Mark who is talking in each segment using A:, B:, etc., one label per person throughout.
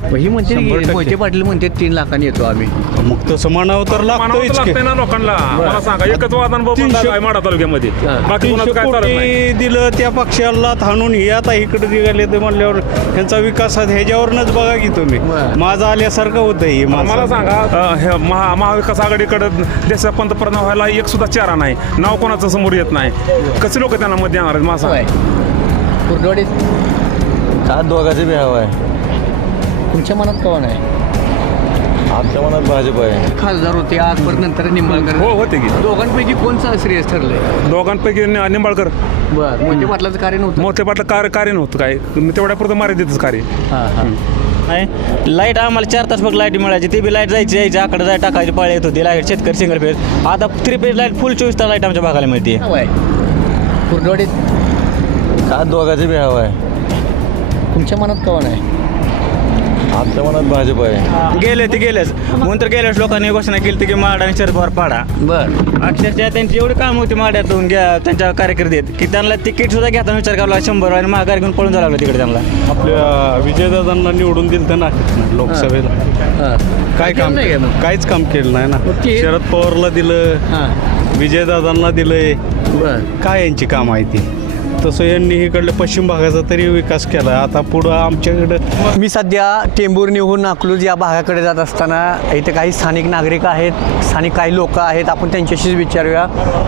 A: ही म्हणते
B: 100%
A: मोहिते पाटील म्हणते 3 लाखांनी येतो आम्ही.
B: मग तसं म्हणावं तर लागतंच की.
C: लागतंय ना लोकांना. मला सांगा एकच वादन बाबा माडा तालुक्यामध्ये बाकी
B: 300
C: कुणाचं काय चालत नाही.
B: कोटी दिलं त्या पक्षाला हाणून हे आता इकडे निघाले तर म्हणल्यावर त्यांचा विकास ह्याच्यावरनच बघा की तुम्ही. माझा आल्यासारखं होतं हे
C: मला सांगा हे महाविकास आघाडीकडे देशात पंतप्रधान व्हायला एक सुद्धा चेहरा नाही, नाव कोणाचं समोर येत नाही. कसे लोक त्यांना मत देणार आहेत मला सांगा.
A: कुर्डवाडीत
D: का दोघांचे बी हवा आहे.
A: तुमच्या मनात कोण आहे?
D: आमच्या मनात भाजप आहे.
A: खासदार होते आजपर्यंत, नंतर निंबाळकर.
C: हो होते की
A: दोघांपैकी कोणचं श्रेयस ठरलंय?
C: दोघांपैकी निंबाळकर.
A: बरं, मोहिते पाटलाचं कार्य नव्हतं.
C: मोठे पाटलं कार्य नव्हतं काय, तेवढ्यापुरतं मर्यादितच कार्य.
A: हां हां.
E: लाईट आम्हाला 4 तास फक्त लाईट मिळायची, ती बी लाईट जायची यायची आकडे जाय टाकायची पाळी येत होती. लाईट शेतकरी सिंगल फेज, आता 3 फेज लाईट फुल 24 तास लाईट आमच्या भागाला मिळते.
A: कुर्डवाडीत
D: का दोघांचे बी हवा आहे.
A: तुमच्या मनात कोण आहे?
D: आमच्या मनात भाजप आहे.
E: गेले ते गेलेच म्हणून तर गेल्याच लोकांनी घोषणा केली की माड आणि शरद पवार पाडा.
A: बरं,
E: अक्षरशः त्यांची एवढी काम होती माड्यातून घ्या त्यांच्या कार्यकर्त्यात की त्यांना तिकीट सुद्धा घेताना विचार करावा 100 आणि माघार घेऊन पळून जावं लागलं तिकडे त्यांना.
B: आपल्या विजयदादांना निवडून दिलं तर नाहीत लोकसभेला. काय काम
A: नाही का मग?
B: काहीच काम केलं नाही ना.
A: ते-
B: शरद पवारला दिलं,
A: हां.
B: विजयदादांना दिलंय.
A: बरं,
B: काय यांची काम आहे ती. तसं यांनी इकडल्या पश्चिम भागाचा तरी विकास केला. आता पुढं आमच्याकडं
A: मी सध्या टेंभुर्णीहून अकलूज या भागाकडे जात असताना इथे काही स्थानिक नागरिक आहेत, स्थानिक काही लोक आहेत. आपण त्यांच्याशीच विचारूया.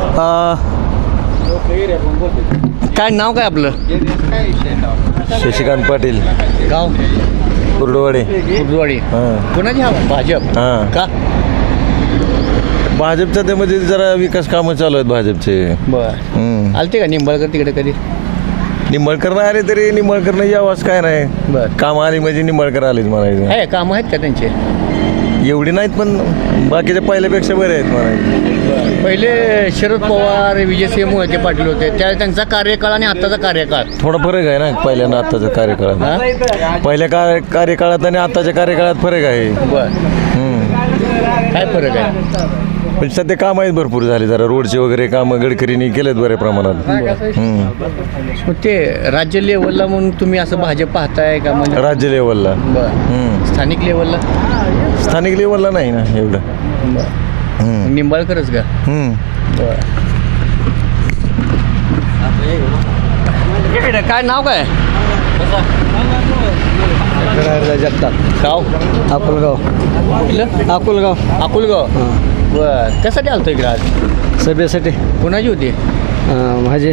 A: काय नाव काय आपलं?
D: शशिकांत पाटील,
A: गाव
D: कुर्डवाडी.
A: कुर्डवाडी.
D: हां
A: कोणाची हवा? भाजप.
D: हां.
A: का?
D: भाजपचं ते म्हणजे जरा विकास कामं चालू आहेत भाजपचे.
A: बरं. आलते का निंबाळकर तिकडे कधी?
D: निंबाळकर नाही आले तरी निंबाळकर यावाच काय नाही.
A: बरं.
D: काम आली म्हणजे निंबाळकर आलेच म्हणायचं.
A: आहे कामं आहेत का त्यांचे?
D: एवढी नाहीत पण बाकीच्या पहिल्यापेक्षा बरे आहेत म्हणायचं.
A: पहिले शरद पवार, विजयसिंह मोहिते पाटील होते, त्या त्यांचा कार्यकाळ आणि आत्ताचा कार्यकाळ.
D: थोडा फरक आहे ना पहिल्या आत्ताच्या कार्यकाळात.
A: हां.
D: पहिल्या कार्यकाळात आणि आत्ताच्या कार्यकाळात फरक आहे.
A: बरं. काय फरक आहे?
D: पण सध्या काम आहेत भरपूर झाले. जरा रोडचे वगैरे कामं गडकरींनी केलेत बऱ्या प्रमाणात.
A: मग ते राज्य लेवलला म्हणून तुम्ही असं भाजप पाहताय का? म्हणजे
D: राज्य लेवलला.
A: बरं. स्थानिक लेवलला?
D: स्थानिक लेवलला नाही ना एवढं.
A: बरं. निंबाळकरच का? बरं. काय नाव काय? जगताप. गाव?
F: अकोलगाव.
A: कुठलं?
F: अकोलगाव.
A: अकोलगाव. बरं. कशासाठी आलतो इकडे आज?
F: सभेसाठी
A: कोणाची होती?
F: माझे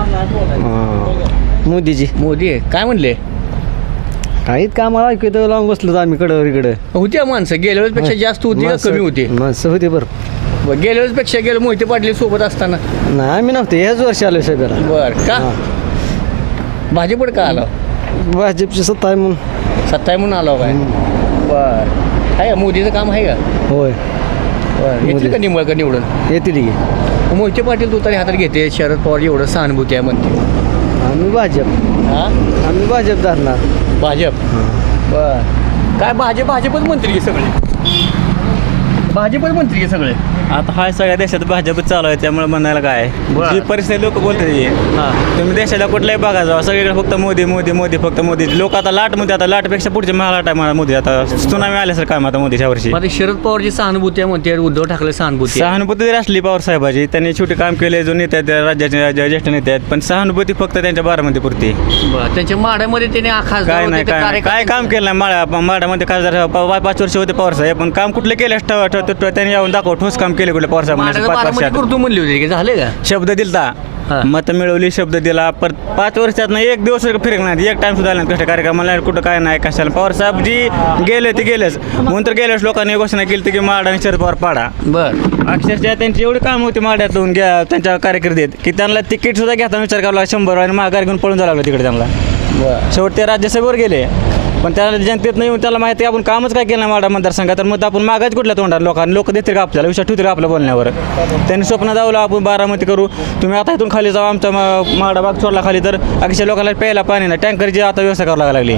F: मोदीजी.
A: मोदी आहे. काय म्हणले?
F: काहीच कामाला ऐकतो लावून बसलो तर आम्ही कडवर इकडे.
A: होती माणसं गेल्या वेळेसपेक्षा जास्त होती का कमी होती?
F: माणसं होती बरं.
A: गेल्या वेळेसपेक्षा गेलं मोहिते पाटील सोबत असताना.
F: नाही आम्ही नव्हते ह्याच वर्षी आलो सभेला.
A: बरं. का भाजपकडे का आलो?
F: भाजपची सत्ता आहे म्हणून.
A: सत्ता आहे म्हणून आलो काय? बरं. आहे का मोदीचं काम आहे का?
F: होय
A: बरं. येतील का निंबाळकर निवडून?
F: येतील की.
A: मोहिते पाटील तुतारी हातात घेते, शरद पवार एवढं सहानुभूती आहे म्हणते.
F: आम्ही भाजप.
A: हां.
F: आम्ही भाजप धरणार.
A: भाजप. बरं. काय भाजपच मंत्री की सगळे? भाजपच मंत्री की सगळे?
E: आता हा सगळ्या देशात भाजपच चालू आहे त्यामुळे म्हणायला काय
A: बरं.
E: जी परिस्थिती लोक बोलतात
A: हां.
E: तुम्ही देशाला कुठल्याही भागात जावा सगळीकडे फक्त मोदी मोदी मोदी फक्त मोदी. लोक आता लाटमध्ये आता लाटपेक्षा पुढचे महालाट आहे मोदी. आता सुनामी आल्यासारखं काम आता मोदीच्या वर्षी.
A: आता शरद पवारची सहानुभूती आहे म्हणते, उद्धव ठाकरे सहानुभूती आहे.
E: सहानुभूती जरी असली पवार साहेबाची त्यांनी छोटे काम केले जो नेते आहेत राज्याचे ज्येष्ठ नेते आहेत पण सहानुभूती फक्त त्यांच्या बारामतीपुरती.
A: बरं. त्यांच्या माड्यामध्ये त्याने खासदार
E: काय
A: होते,
E: नाही
A: ते
E: काय
A: कार्यकर्ते-
E: काय काम केलं नाही माड्यामध्ये खासदार 5 वर्ष होते पवार साहेब पण काम कुठले केले त्यांनी येऊन दाखव ठोस काम केले कुठले पवार साहेबांनी
A: माड्याला
E: 5
A: बारामती
E: वर्षात.
A: करतो म्हणली होती की झाले का?
E: शब्द दिलता
A: हां.
E: मत मिळवली शब्द दिला पर 5 वर्षात नाही एक दिवस फिरक नाही एक टाइम सुद्धा आला नाही कशा कार्यक्रमाला कुठं काय नाही कशाला. पवार साहेब जी गेले ते गेलेच म्हणून तर गेल्याच लोकांनी घोषणा केली की माड आणि शरद पवार पाडा.
A: बरं.
E: अक्षरशः त्यांची एवढी काम होती माड्यातून घ्या त्यांच्या कार्यकर्त्यात की त्यांना तिकीट सुद्धा घेताना विचार करावा 100 आणि माघार घेऊन पळून जावं लागलं तिकडे त्यांना.
A: बरं.
E: शेवट ते राज्यसभेवर गेले पण त्याला जनतेत नाही येऊन त्याला माहिती आपण कामच काय केलं माडा मतदारसंघात तर मग आपण मागाच कुठल्या तोंडात लोक देतील का आपल्याला विश्वास ठेवतील आपल्या बोलण्यावर. त्यांनी स्वप्न दावलं आपण बारामती करू तुम्ही आता इथून खाली जाऊ आमचा माडा भाग सोडला खाली तर अक्षरशः लोकांना प्यायला पाणी नाही टँकरची आता व्यवस्था करावं लागली.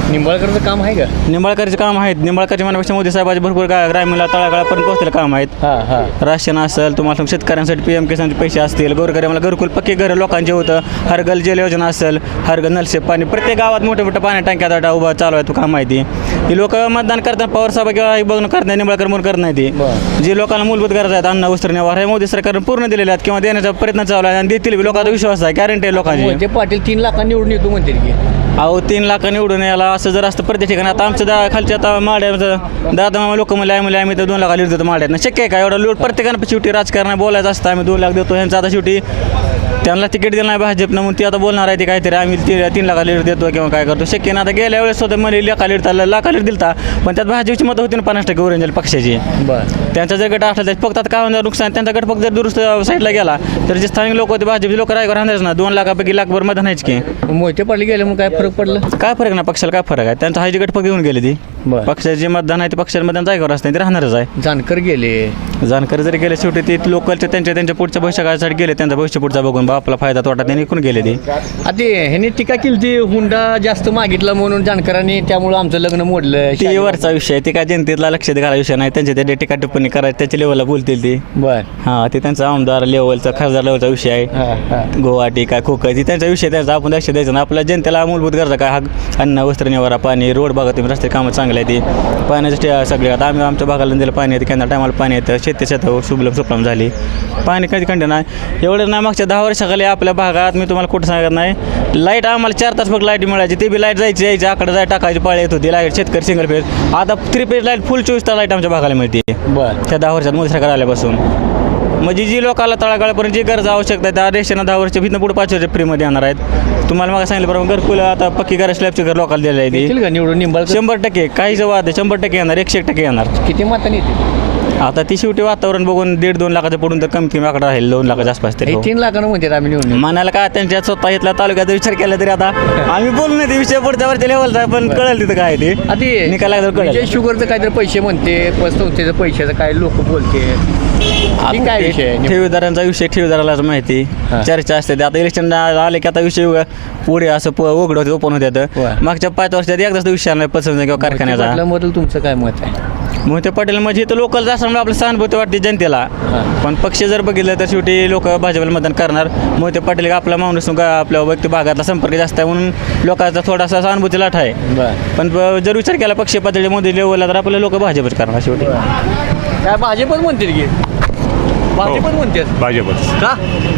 A: निंबाळकरचं काम आहे का?
E: निंबाळकरचे काम आहेत. निंबाळकरच्या मनापेक्षा मोदी साहेबांचे भरपूर ग्रामीणला तळागाळापर्यंत पोहोचलेले काम आहेत. राशन असेल, तुम्हाला शेतकऱ्यांसाठी PM किसानचे पैसे असतील, गोरगरिबाला घरकुल पक्के घरं लोकांचे होतं, हरगल जल योजना असेल, हरगल नलसे पाणी, प्रत्येक गावात मोठे मोठे पाणी टँक्यात आता उभा चालू आहे. तो काम माहिती ही लोक मतदान करतात पवार साहेब किंवा बघणं करत नाही, निंबाळकर म्हणून करत नाही ती जी लोकांना मूलभूत गरज आहेत, अन्न वस्त्र निवारा, हे मोदी सरकारने पूर्ण दिलेले आहेत किंवा देण्याचा प्रयत्न चालू आहे आणि देतील. लोकांचा विश्वास आहे, गॅरंटी आहे लोकांची.
A: मोहिते पाटील 3 लाखांनी निवडून येतो म्हणते की.
E: अहो 3 लाखांनी निवडून यायला असं जर असतं प्रत्येक ठिकाणी. आता आमच्या खालच्या आता माड्या दादा मामा लोक म्हणले आम्ही तर 2 लाख लीड देतो माड्यात. शक्य आहे का एवढा लोड? प्रत्येकानं शेवटी राजकारण बोलायचं असतं, आम्ही 2 लाख देतो. ह्यांचं आता शेवटी त्यांना तिकीट दिलं नाही भाजपनं म्हणून ती आता बोलणार आहे ते काहीतरी आम्ही 3 लाख लीड देतो किंवा काय करतो. शक्य नाही. आता गेल्या वेळेस स्वतः मला लाखा लीड दिलता, पण त्यात भाजपची मतं होती ना 50% ओरिजिनल पक्षाची. त्यांचा जर गट असला तर फक्त आता काय होणार नुकसान, त्यांचा गट फक्त जर दुरुस्त साईडला गेला तर जे स्थानिक लोक होते भाजपचे लोक रायगड राहणारच ना. 2 लाखापैकी लाखभर मत आणायची की.
A: मोहिते पाटील गेले मग काय फरक पडलं?
E: काय फरक नाही, पक्षाला काय फरक आहे? त्यांचा हायची गट फक्त घेऊन गेले ती. पक्षाचे जे मतदान आहे ते पक्षाच्या मतदान जागेवर असते, ते राहणारच आहे.
A: जानकर गेले,
E: जानकर जरी गेले शेवटी ते लोकलच्या त्यांच्या पुढच्या भविष्यासाठी गेले, त्यांचा भविष्य पुढचा बघून बा आपला फायदा तोटा त्यांनी इकडून गेले ते.
A: आता ह्याने टीका केली ती हुंडा जास्त मागितला म्हणून जानकरांनी, त्यामुळं आमचं लग्न मोडलं.
E: ते वरचा विषय आहे, ते काय जनतेला लक्ष घाला विषय नाही. त्यांच्या त्या टीका टिप्पणी करायची त्याच्या लेवलला बोलतील ते. हां, ते त्यांचा आमदार लेवलचा खासदार लेवलचा विषय आहे. गोवाटी काय खोकं ती त्यांचा विषय, त्यांचा आपण लक्ष द्यायचं ना. आपल्या जनतेला मूलभूत गरजा काय, हा अन्न वस्त्र निवारा पाणी, रोड बघा तुम्ही, रस्ते कामं चांगले आहे. ती पाण्याचं सगळे आता आम्ही आमच्या भागाला दिलं पाणी येतं, केंद्र टायमाला पाणी येतं, शेतावर सुपलम झाली, पाणी कधी कंटिन्यू नाही. एवढं नाही, मागच्या 10 वर्षाखाली आपल्या भागात मी तुम्हाला कुठं सांगत नाही, लाईट आम्हाला 4 तास फक्त लाईट मिळायची. ते बी लाईट यायची आकडे टाकायची पाळी येत होती लाईट. शेतकरी सिंगल फेज, आता 3 फेज लाईट फुल 24 तास लाईट आमच्या भागाला मिळते. त्या 10 वर्षात मोदी सरकार आल्यापासून. म्हणजे जी लोकांना तळागाळापर्यंत जी गरज आवश्यकता आहे त्या रेशन 10 वर्ष भीतनं पुढे 5 वर्ष फ्रीमध्ये येणार आहेत. तुम्हाला मग सांगितलं घरकुल आता पक्की घर स्लॅबचे घर लोकांना दिले आहे ते
A: निवडून निंबाळकर
E: 100%. काहीच वाद 100% येणार, 101% येणार.
A: किती मतांनी येते?
E: आता ती शेवटी वातावरण बघून 1.5-2 लाखाचं पडून तर कमी आकडा राहील, 2 लाखाच्या आसपास तरी.
A: 3 लाखांना म्हणतात आम्ही निवडून.
E: मनाला काय त्यांच्या स्वतः इथला तालुक्याचा विचार केला तरी आता आम्ही बोलू नाही ते विषय पुढच्या वरच्या लेवलचा, पण कळेल तिथं काय ते निकाल लागलं कळेल.
A: शुगरचं काहीतरी पैसे म्हणते, संस्थेचं पैशाचं काय लोक बोलते, काय विषय?
E: ठेवीदारांचा विषय ठेवीदारालाच माहिती, चर्चा असते. आता इलेक्शन आले की आता विषय पुढे असं उघड होते, ओपन होते. मागच्या 5 वर्षात एकदाच विषय आला पसंत किंवा कारखान्याचा.
A: बद्दल तुमचं काय मत आहे?
E: मोहिते पाटील म्हणजे इथं लोकल असल्यामुळे आपलं सहानुभूती वाटते जनतेला, पण पक्ष जर बघितलं तर शेवटी लोक भाजपला मतदान करणार. मोहिते पाटील आपला माणूस आपल्या व्यक्ती भागातला संपर्क जास्त आहे म्हणून लोकांचा थोडासा सहानुभूती लाट आहे. पण जर विचार केला पक्ष पातळी मोदी लेवलला तर आपले लोक भाजपच करणार शेवटी.
A: काय भाजपच म्हणतील की? भाजपच म्हणते
G: भाजपच
A: का?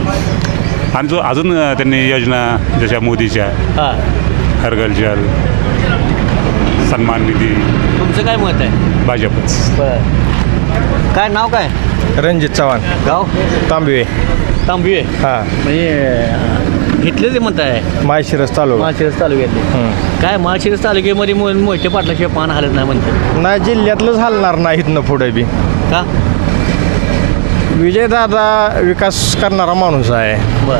G: आणि अजून त्यांनी योजना जशा मोदीच्या हरगल जल, सन्मान निधी,
A: तुमचं काय मत आहे?
G: भाजपच.
A: काय नाव काय?
D: रणजित चव्हाण,
A: गाव
D: तांबवे.
A: तांबवे.
D: हां,
A: म्हणजे घेतले ते म्हणत आहे
D: माळशिरस तालुका.
A: माळशिरस तालुक्यातले. काय माळशिरस तालुक्यामध्ये मोहिते पाटलाशिवाय पान हालत नाही म्हणते.
D: नाही, जिल्ह्यातलंच हलणार नाही इथनं पुढे बी.
A: का?
D: विजयदादा विकास करणारा माणूस आहे.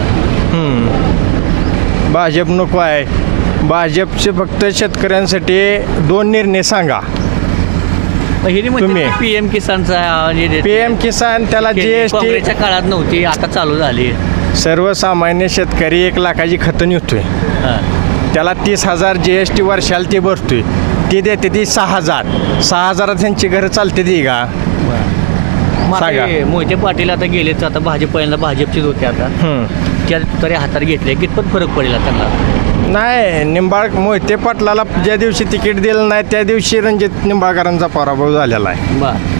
D: भाजप नको आहे. भाजपचे फक्त शेतकऱ्यांसाठी 2 निर्णय सांगा. तुम्ही
A: PM किसानचा
D: PM किसान, त्याला GST
A: काँग्रेसच्या काळात नव्हती, आता चालू झाली.
D: सर्वसामान्य शेतकरी 1 लाखाची खतं निघतोय, त्याला 30,000 GST वर्षाला ते भरतोय. ते देते ती 6,000 त्यांची घरं चालते ती का? सांगा.
A: मोहिते पाटील आता गेलेच, आता भाजप पहिल्यांदा भाजपचीच होते, आता त्या तरी हातात घेतले. कितपत फरक पडेल त्यांना?
D: नाही, मोहिते पाटलाला ज्या दिवशी तिकीट दिलं नाही त्या दिवशी रणजित निंबाळकरांचा पराभव झालेला आहे.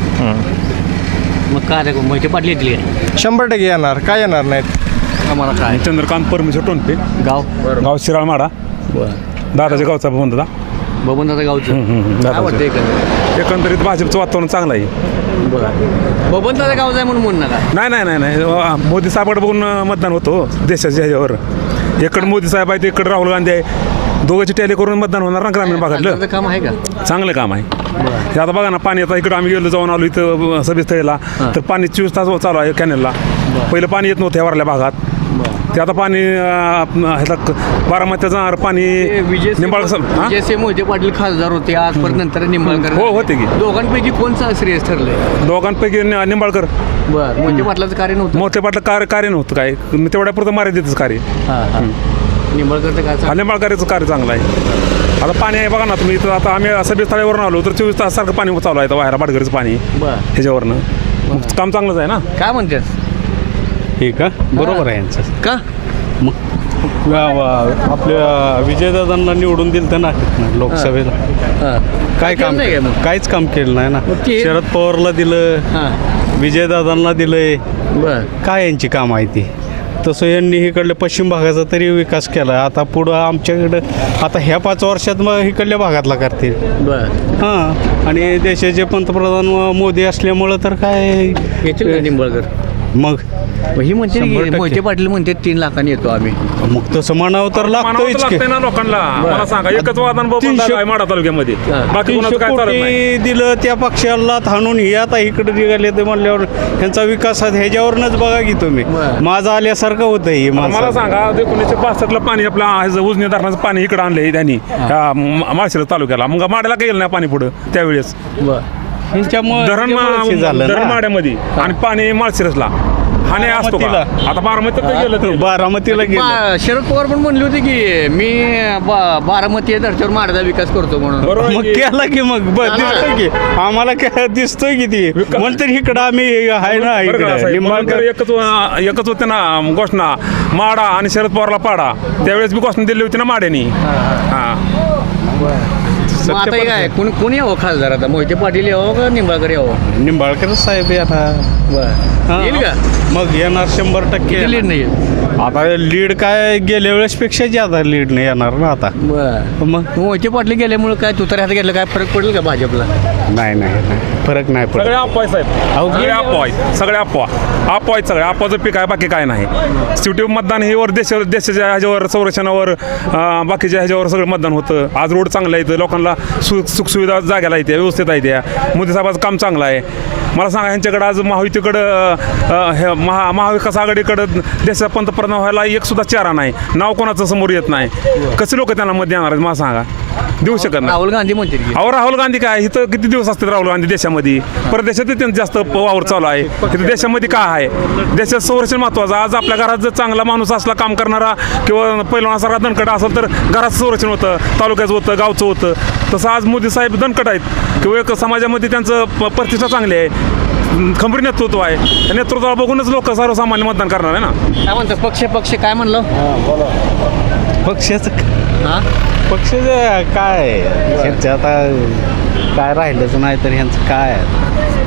A: मग काय मोहिते पाटील येतील काय?
D: 100% येणार, काय येणार नाहीत.
A: आम्हाला काय?
G: चंद्रकांत परमेश्वर टोनपे, गाव शिराळमाडा, दादाच्या गावचा बंधदा.
A: बबनदादा गावचं काय वाटतं
G: एकंदरीत भाजपचं वातावरण चांगलं आहे.
A: बबनदादा गावचं आहे म्हणून म्हणणार?
G: नाही, मोदी साहेबाकडे बघून मतदान होतो देशाच्या ह्याच्यावर. इकडं मोदी साहेब आहे, इकडं राहुल गांधी आहे, दोघांची टॅली करून मतदान होणार ना ग्रामीण भागातलं.
A: काम आहे का?
G: चांगलं काम आहे. हे आता बघा ना, पाणी आता इकडं आम्ही गेलो जाऊन आलो इथं सभेस्थळीला, तर पाणी 24 तास चालू आहे कॅनेलला. पहिलं पाणी येत नव्हतं ह्या वरल्या भागात, ते आता पाणी ह्याला बारामतीचं जाणार पाणी.
A: विजय मोहिते पाटील खासदार होते, आजपर्यंत नंतर निंबाळकर.
G: हो, होते की.
A: दोघांपैकी कोणचं श्रेयस ठरलंय?
G: दोघांपैकी निंबाळकर.
A: मोहिते पाटलाचं कार्य नव्हतं.
G: मोठे पाटलं कार्य नव्हतं काय, तेवढ्या पुरतं मर्यादितच कार्य.
A: निंबाळकरचं काय?
G: निंबाळकरचं कार्य चांगलं आहे. आता पाणी आहे बघा ना तुम्ही इथं आता आम्ही सभेस्थळावरून आलो तर 24 तास सारखं पाणी चालू आहे इथं बाहेर बाटगरीचं पाणी ह्याच्यावरनं मग काम चांगलंच आहे ना.
A: काय म्हणतात
B: हे का बरोबर आहे यांचं.
A: का
B: आपल्या विजयदादांना निवडून दिलं तर ना लोकसभेला काय काम
A: नाही का मग?
B: काहीच काम केलं नाही ना.
A: मग ते-
B: शरद पवारला दिलं,
A: हां
B: विजयदादांना दिलंय,
A: बर
B: काय यांची काम आहे ती. तसं यांनी इकडल्या पश्चिम भागाचा तरी विकास केला. आता पुढं आमच्याकडं आता ह्या 5 वर्षात मग इकडल्या भागातला करतील.
A: बर
B: हां आणि देशाचे पंतप्रधान मोदी असल्यामुळं तर काय
A: येतील का निंबाळकर?
B: मग
A: ही म्हणते की
B: 100%
A: मोहिते पाटील म्हणते 3 लाखांनी येतो आम्ही.
B: मग तसं म्हणावं तर
G: मानावं तर
B: लागतंच की.
G: लागतंय ना लोकांना. मला सांगा एकच वादन बघून
B: 300
G: आहे माडा तालुक्यामध्ये बाकी
B: 300
G: कुणाचं काय चालत नाही.
B: कोटी दिलं त्या पक्षाला थाणून हे आता इकडे निघाले ते म्हणल्यावर ह्यांचा विकास ह्याच्यावरनच बघा की तुम्ही.
A: बरं.
B: माझं आल्यासारखं होतं हे
G: मला
B: माझं.
G: सांगा 1962 पाणी आपलं उजनी धरणाचं पाणी इकडे आणलंय त्यांनी माळशिरस तालुक्याला. मग माड्याला काही गेलं नाही पाणी पुढं त्यावेळेस
A: बर
B: ह्यांच्यामुळं
G: धरण
B: झालं
G: धरण
B: ना.
G: माड्यामध्ये आणि पाणी माळशिरसला हा नाही असतो का?
B: बारामतीला.
G: आता बारामतीत तर गेलं ते.
B: बारामतीला गेलं.
A: शरद पवार पण म्हणले होते की मी बारामती धरतीवर माडाचा विकास करतो म्हणून.
G: बरोबर आहे
B: मग
G: की?
B: केला की मग दिसतोय की आम्हाला काय दिसतोय की ती म्हणतर इकडं आम्ही आहे ना
G: बरं का
B: इकडे
G: साहेब?
B: लिंबाळकर.
G: म्हणून तर एकच होते ना घोषणा माडा आणि शरद पवारला पाडा. त्यावेळेस मी घोषणा दिली होती ना माड्यानी. हा
A: मग आता हे काय कोणी यावं खासदार आता मोहिते पाटील यावं का निंबाळकर यावं?
B: निंबाळकर साहेब आता
A: बर
B: हां.
A: येईल का?
B: मग येणार 100%
A: किती लीड नाही येईल?
B: आता लीड काय गेल्या वेळेस पेक्षा जादा लीड नाही येणार ना आता.
A: बर
B: मग
A: मोहिते पाटील गेल्यामुळे काय तुतारी हात घेतलं काय फरक पडेल का भाजपला?
B: नाही फरक नाही
G: सगळे
B: पडत.
G: अफवा आहेत साहेब. सगळे अफवा आहेत. सगळे अफवा आहेत सगळे. अफवाचं पीक आहे बाकी काय नाही. शेवटी मतदान हे वर देशाच्या ह्याच्यावर संरक्षणावर बाकीच्या ह्याच्यावर सगळं मतदान होतं. आज रोड चांगला आहे लोकांना सुखसुविधा जाग्याला येते व्यवस्थित आहे त्या. मोदी साहेबाचं काम चांगलं आहे. मला सांगा ह्यांच्याकडं आज महायुतीकडं हे महाविकास आघाडीकडं देशाचा पंतप्रधान व्हायला एक सुद्धा चेहरा नाही. नाव कोणाचं समोर येत नाही. कसे लोक त्यांना मत देणार आहेत मला सांगा? देऊ शकत नाही.
A: राहुल गांधी म्हणते की
G: अहो राहुल गांधी काय इथं किती दिवस असतात राहुल गांधी देशामध्ये? परदेशात त्यांचं जास्त वावर चालू आहे. इथं देशामध्ये काय आहे? देशात संरक्षण महत्वाचं. आज आपल्या घरात जर चांगला माणूस असला काम करणारा किंवा पैलवानासारखा दणकट असेल तर घराचं संरक्षण होतं, तालुक्याचं होतं, गावचं होतं. तसं आज मोदी साहेब दणकट आहेत किंवा एक समाजामध्ये त्यांचं प्रतिष्ठा चांगली आहे. खंबीर नेतृत्व आहे. त्या नेतृत्वाला बघूनच लोक सर्वसामान्य मतदान करणार आहे ना.
A: काय म्हणतो पक्ष काय म्हणलं?
B: पक्षाचं
A: हा
B: पक्षाचं काय ह्यांचं आता काय राहिलंच नाही तर ह्यांचं काय